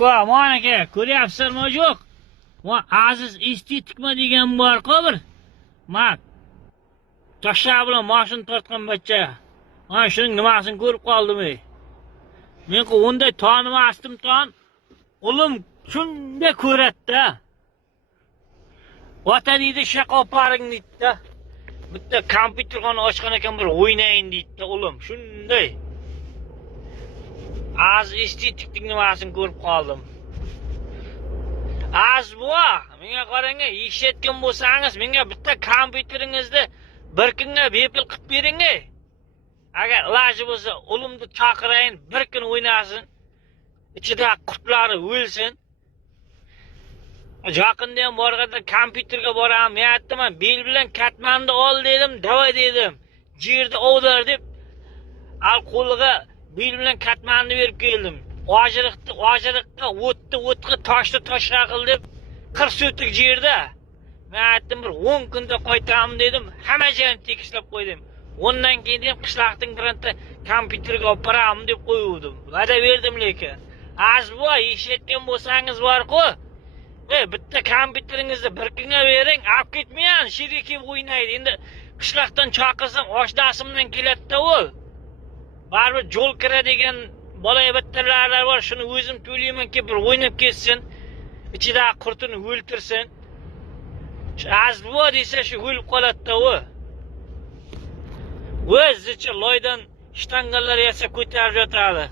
Mana aka, ko'ryapsizmi yo'q? Va Aziz estetikmi degan bor-ku bir. Mat. Toshlar bilan mashina tortgan bachcha. Mana shuning nimasini ko'rib qoldim. Men unday tanimasdim ton. Ulim shunday ko'ratdi. Ota deydi shaqoparing deydi. Bitta kompyuterni ochgan ekan bir o'ynayin deydi ulim. Shunday. Az estetikning nimasini ko'rib qoldim. Az bu, menga qarang, eshitgan bo'lsangiz, menga bitta kompyuteringizni bir kunga bepul qilib bering. Agar iloji bo'lsa, ulimni chaqirayin, bir kun o'ynasin. Ichida qurtlari o'lsin. Yaqinda ham borganda kompyuterga boraman, men aytdim, bel bilan katmanni ol dedim, davay dedim. Jerni ovlar deb al qo'liga bel bilan katmanni berib keldim. Ojiriqqa o'tga toshga qil deb 40 so'tlik yerda. Men aytdim bir 10 kunda qaytaman dedim, hamma joyini tekislab qo'ydim. Ondan keyin ham qishloqning birorta kompyuterga olib boraman deb qo'ydim. Va'da berdim lekin. Az bu eshitgan bo'lsangiz bor-ku. Bitta kompyuteringizni bir kunga bering, olib ketmayman, sherga kelib o'ynaydi. Endi qishloqdan chaqirsam oshdasimdan keladi-da u. Baribir jo'l kiradigan bola bittalar bor, shuni o'zim to'layman ki bir o'ynab ketsin. Ichida qurtini o'ltirsin. Az bu desa shu o'lib qoladi-da u. O'zicha loydan shtangalar yasa ko'tarib yotadi.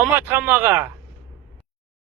Omad hammaga.